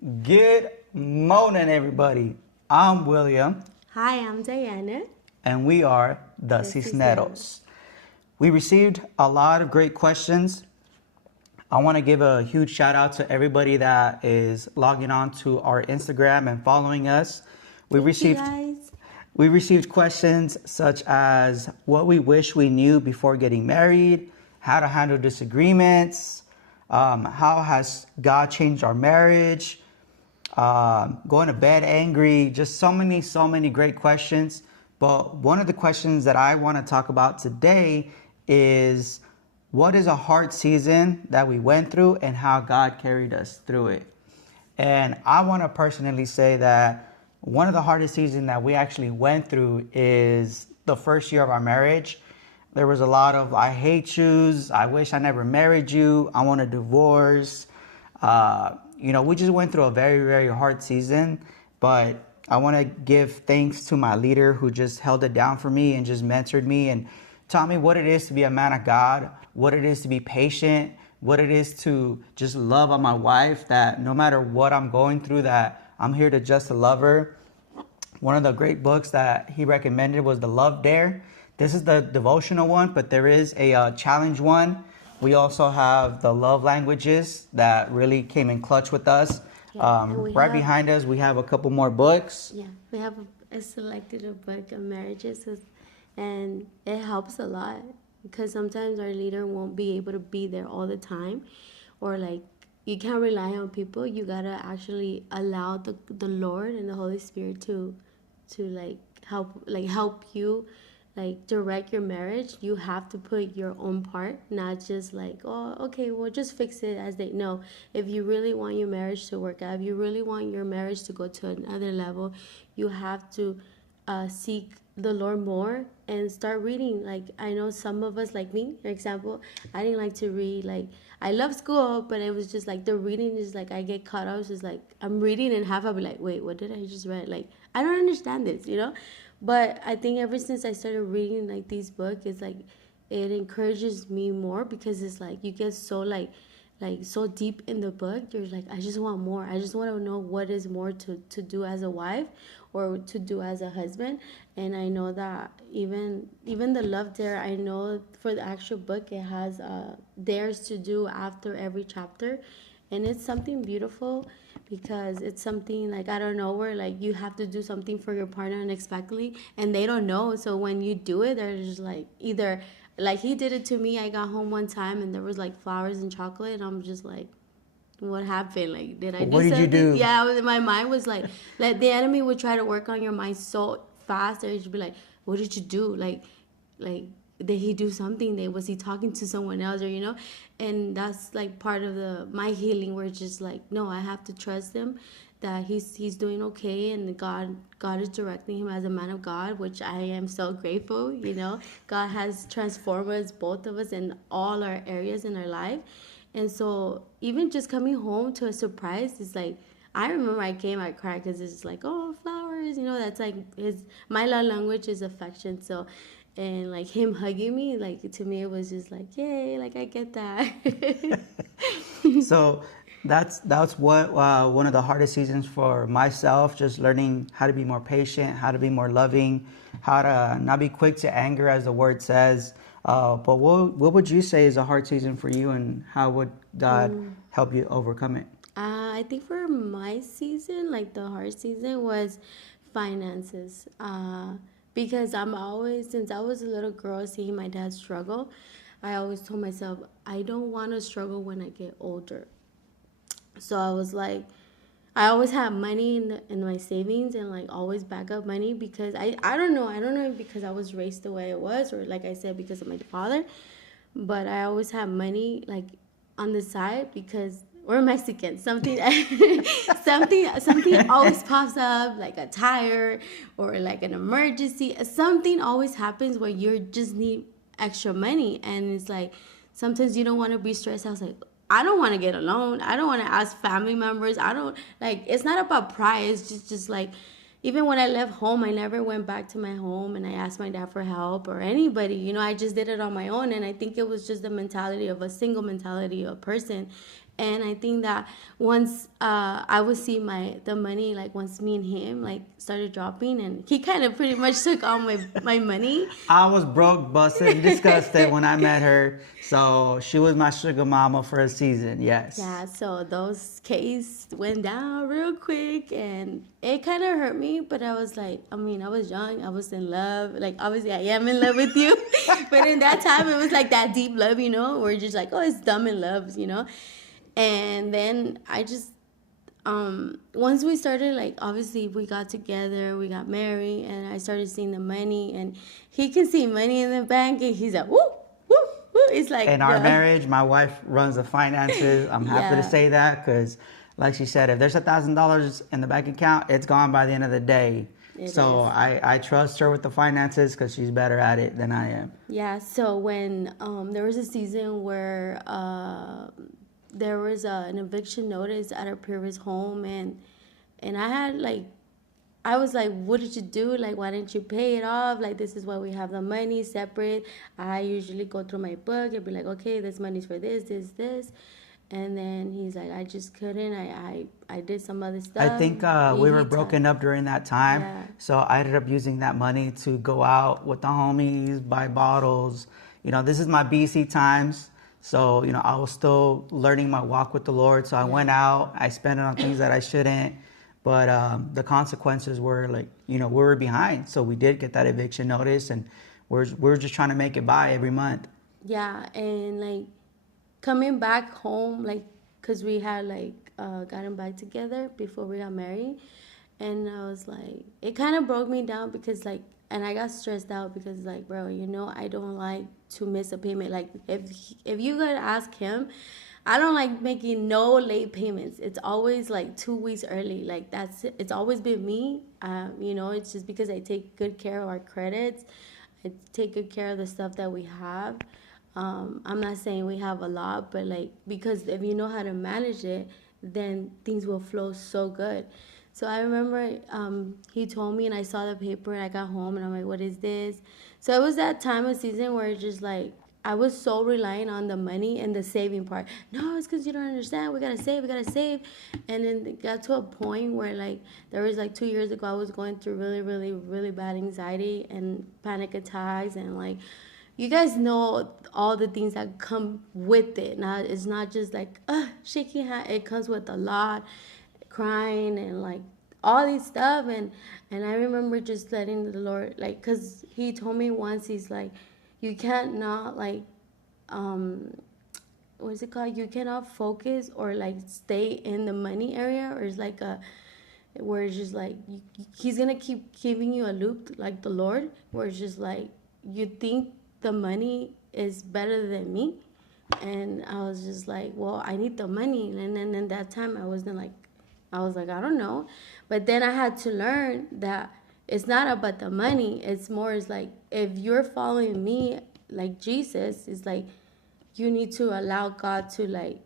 Good morning, everybody. I'm William, Hi, I'm Diana. and we are the This is Cisneros. We received a lot of great questions. I want to give a huge shout out to everybody that is logging on to our Instagram and following us. We Thank you received guys. we received questions such as what we wish we knew before getting married, how to handle disagreements, how has God changed our marriage, going to bed angry, just so many great questions. But one of the questions that I want to talk about today is what is a hard season that we went through and how God carried us through it. And I want to personally say that one of the hardest seasons that we actually went through is the first year of our marriage. There was a lot of I hate yous, I wish I never married you, I want a divorce. We just went through a very hard season, but I want to give thanks to my leader who just held it down for me and just mentored me and taught me what it is to be a man of God, what it is to be patient, what it is to just love on my wife, that no matter what I'm going through, that I'm here to just love her. One of the great books that he recommended was The Love Dare. This is the devotional one, but there is a challenge one. We also have the love languages that really came in clutch with us. Yeah, and we Right have behind us, we have a couple more books. yeah we have selected a book of marriages, and it helps a lot because sometimes our leader won't be able to be there all the time, or like you can't rely on people. You gotta actually allow the Lord and the Holy Spirit to help you like direct your marriage. You have to put your own part, not just like, oh, okay, well, just fix it as they know. If you really want your marriage to work out, if you really want your marriage to go to another level, you have to seek the Lord more and start reading. Like, I know some of us, like me, for example, I didn't like to read. Like, I love school, but it was just like the reading is like I get caught up. It's just like I'm reading and half I'll be like, wait, what did I just read? Like, I don't understand this. But I think ever since I started reading like these books, it's like it encourages me more because it's like you get so like so deep in the book. You're like, I just want more. I just want to know what is more to do as a wife or to do as a husband. And I know that even the love dare, I know for the actual book it has dares to do after every chapter, and it's something beautiful because it's something like I don't know where like you have to do something for your partner unexpectedly and they don't know. So when you do it, they're just like either like he did it to me. I got home one time and there was like flowers and chocolate, and I'm just like, what happened? Like, did I do What did you something? do? Yeah, my mind was like the enemy would try to work on your mind so fast. Or you'd be like, what did you do? Like did he do something? Was he talking to someone else? Or. And that's like part of the my healing. Where it's just like, no, I have to trust him that he's doing okay, and God is directing him as a man of God, which I am so grateful. God has transformed us, both of us, in all our areas in our life. And so even just coming home to a surprise is like, I remember I cried because it's like, oh, flowers, that's like my love language is affection. So, and like him hugging me, like to me, it was just like, yay, like I get that. So that's what one of the hardest seasons for myself. Just learning how to be more patient, how to be more loving, how to not be quick to anger, as the word says. But what would you say is a hard season for you, and how would God help you overcome it? I think for my season, like the hard season was finances. Because I'm always, since I was a little girl, seeing my dad struggle, I always told myself, I don't want to struggle when I get older. So I was like, I always had money in my savings and like always backup money because I don't know if because I was raised the way it was, or like I said, because of my father, but I always have money like on the side because we're Mexican. Something something always pops up, like a tire or like an emergency. Something always happens where you just need extra money, and it's like sometimes you don't want to be stressed. I was like, I don't want to get a loan. I don't want to ask family members. I don't like. It's not about pride. It's just like, even when I left home, I never went back to my home and I asked my dad for help or anybody. I just did it on my own. And I think it was just the mentality of a single mentality of person. And I think that once I would see the money, like once me and him like started dropping, and he kind of pretty much took all my money. I was broke, busted, and disgusted when I met her. So she was my sugar mama for a season. Yes. Yeah, so those case went down real quick, and it kind of hurt me. But I was like, I mean, I was young, I was in love. Like, obviously, I am in love with you, but in that time, it was like that deep love, We're just like, oh, it's dumb in love. And then I just, once we started, like, obviously, we got together, we got married, and I started seeing the money, and he can see money in the bank, and he's like, woo, woo, woo. It's like, In our yeah. marriage, my wife runs the finances. I'm happy to Yeah. say that because, like she said, if there's $1,000 in the bank account, it's gone by the end of the day. It So is. I trust her with the finances because she's better at it than I am. Yeah, so when there was a season where there was an eviction notice at our previous home, and I had like, I was like, what did you do? Like, why didn't you pay it off? Like, this is why we have the money separate. I usually go through my book and be like, okay, this money's for this. And then he's like, I just couldn't. I did some other stuff. I think we were broken up during that time. Yeah. So I ended up using that money to go out with the homies, buy bottles. This is my BC times. So, I was still learning my walk with the Lord. So I went out, I spent it on things that I shouldn't. But the consequences were like, we were behind. So we did get that eviction notice, and we're just trying to make it by every month. Yeah, and like coming back home, like, cause we had like gotten back together before we got married, and I was like, it kind of broke me down because like, and I got stressed out because like, bro, I don't like to miss a payment. Like, if you gotta ask him, I don't like making no late payments. It's always like 2 weeks early. Like, that's it. It's always been me. It's just because I take good care of our credits. I take good care of the stuff that we have. I'm not saying we have a lot, but like, because if you know how to manage it, then things will flow so good. So I remember he told me, and I saw the paper, and I got home, and I'm like, what is this? So it was that time of season where it's just like, I was so relying on the money and the saving part. No, it's because you don't understand. We gotta save. And then it got to a point where like, there was like 2 years ago, I was going through really, really, really bad anxiety and panic attacks, and like, you guys know all the things that come with it. Now, it's not just like shaking hand. It comes with a lot, crying, and like all these stuff. And I remember just letting the Lord, like, cause he told me once, he's like, you can't not like, what is it called? You cannot focus or like stay in the money area, or it's like where it's just like he's gonna keep giving you a loop, like the Lord, where it's just like you think the money is better than me. And I was just like, well, I need the money. And then in that time, I was like, I don't know. But then I had to learn that it's not about the money. It's more, it's like, if you're following me, like Jesus, it's like, you need to allow God to like,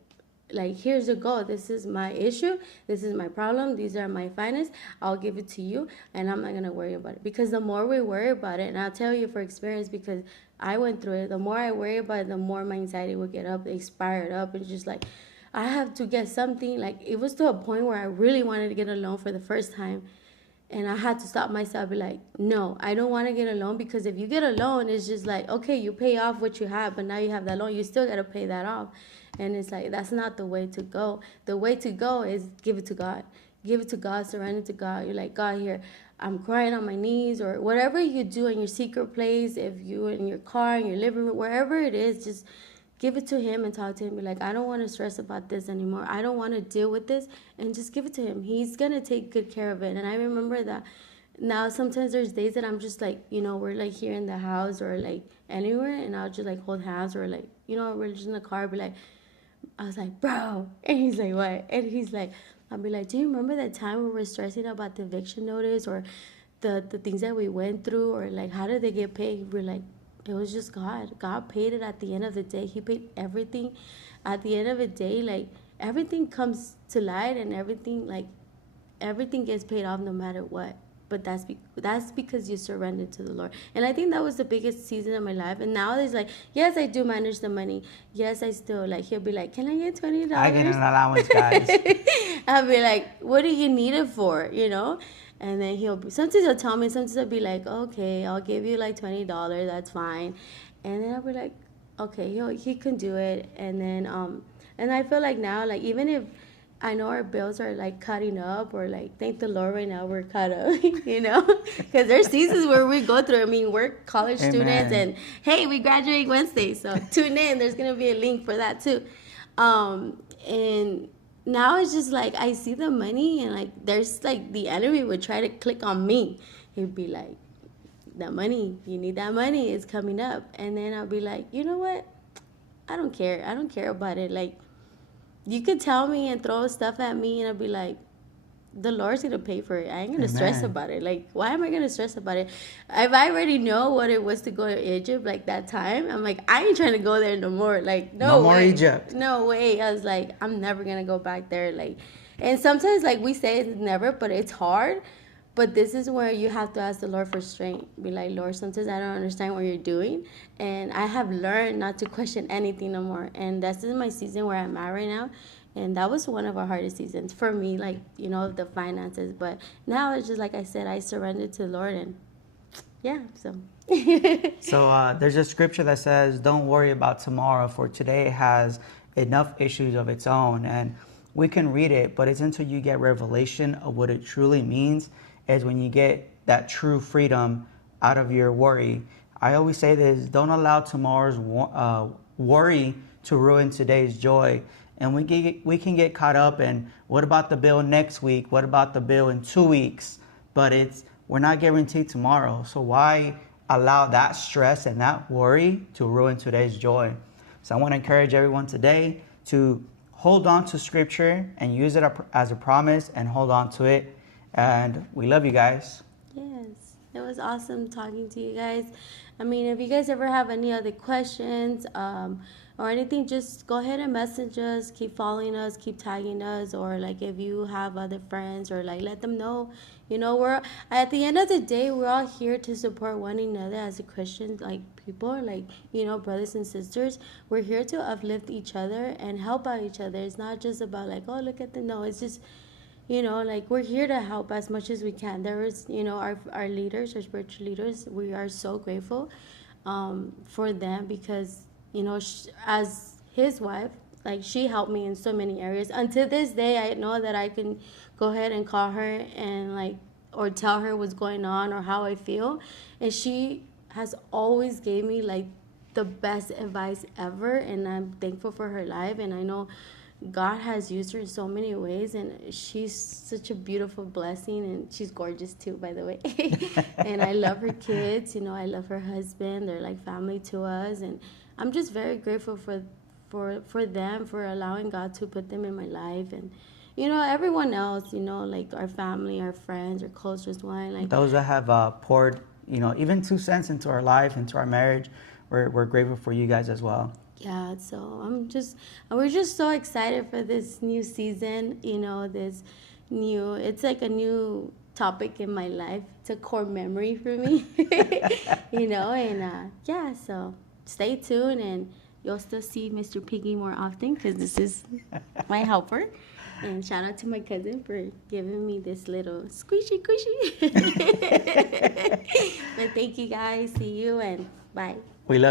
here's the goal. This is my issue. This is my problem. These are my finances. I'll give it to you, and I'm not going to worry about it. Because the more we worry about it, and I'll tell you for experience, because I went through it, the more I worry about it, the more my anxiety would get up, expired up. It's just like, I have to get something. Like, it was to a point where I really wanted to get a loan for the first time. And I had to stop myself, be like, no, I don't want to get a loan, because if you get a loan, it's just like, okay, you pay off what you have, but now you have that loan, you still got to pay that off. And it's like, that's not the way to go. The way to go is give it to God. Give it to God, surrender to God. You're like, God, here, I'm crying on my knees, or whatever you do in your secret place, if you're in your car, in your living room, wherever it is, just give it to him and talk to him. Be like, I don't want to stress about this anymore. I don't want to deal with this, and just give it to him. He's going to take good care of it. And I remember that now sometimes there's days that I'm just like, we're like here in the house or like anywhere, and I'll just like hold hands, or like, we're just in the car, be like, I was like, bro. And he's like, what? And he's like, I'll be like, do you remember that time we were stressing about the eviction notice, or the things that we went through, or like, how did they get paid? We're like, it was just God. God paid it at the end of the day. He paid everything. At the end of the day, like, everything comes to light, and everything gets paid off no matter what. but that's because you surrendered to the Lord. And I think that was the biggest season of my life. And now it's like, yes, I do manage the money. Yes, I still, like, he'll be like, can I get $20? I get an allowance, guys. I'll be like, what do you need it for, And then sometimes he'll tell me, sometimes I'll be like, okay, I'll give you like $20, that's fine. And then I'll be like, okay, he can do it. And then, and I feel like now, like, even if I know our bills are like cutting up, or like, thank the Lord right now we're cut up, because there's seasons where we go through. I mean, we're college students, and hey, we graduate Wednesday, so tune in. There's gonna be a link for that too. And now it's just like I see the money, and like there's like the enemy would try to click on me. He'd be like, that money, you need that money, it's coming up. And then I'll be like, you know what? I don't care about it. Like, you could tell me and throw stuff at me, and I'll be like, the Lord's gonna pay for it. I ain't gonna stress about it. Like, why am I gonna stress about it? If I already know what it was to go to Egypt, like that time, I'm like, I ain't trying to go there no more. Like, no more way. Egypt. No way. I was like, I'm never gonna go back there. Like, and sometimes, like, we say it's never, but it's hard. But this is where you have to ask the Lord for strength. Be like, Lord, sometimes I don't understand what you're doing. And I have learned not to question anything no more. And this is my season where I'm at right now. And that was one of our hardest seasons for me, like, the finances. But now it's just like I said, I surrendered to the Lord, and yeah, so. So there's a scripture that says, don't worry about tomorrow, for today has enough issues of its own. And we can read it, but it's until you get revelation of what it truly means is when you get that true freedom out of your worry. I always say this, don't allow tomorrow's worry to ruin today's joy. And we can get caught up in, what about the bill next week? What about the bill in 2 weeks? But we're not guaranteed tomorrow. So why allow that stress and that worry to ruin today's joy? So I want to encourage everyone today to hold on to scripture and use it as a promise and hold on to it. And we love you guys. Yes, it was awesome talking to you guys. I mean, if you guys ever have any other questions or anything, just go ahead and message us, keep following us, keep tagging us, or like if you have other friends, or like let them know. We're at the end of the day, we're all here to support one another as a Christian, like people, like brothers and sisters. We're here to uplift each other and help out each other. It's not just about like, oh, look at the no. It's just like we're here to help as much as we can. There is, our leaders, our spiritual leaders, we are so grateful for them, because, as his wife, like, she helped me in so many areas. Until this day, I know that I can go ahead and call her and like, or tell her what's going on or how I feel. And she has always gave me like the best advice ever. And I'm thankful for her life. And I know God has used her in so many ways, and she's such a beautiful blessing, and she's gorgeous too, by the way. And I love her kids, I love her husband. They're like family to us, and I'm just very grateful for them, for allowing God to put them in my life. And everyone else, like our family, our friends, our closest one, like those that have poured, even 2 cents into our life, into our marriage, we're grateful for you guys as well. Yeah, so we're just so excited for this new season, it's like a new topic in my life. It's a core memory for me, and yeah, so stay tuned, and you'll still see Mr. Piggy more often, because this is my helper. And shout out to my cousin for giving me this little squishy. But thank you guys, see you, and bye. We love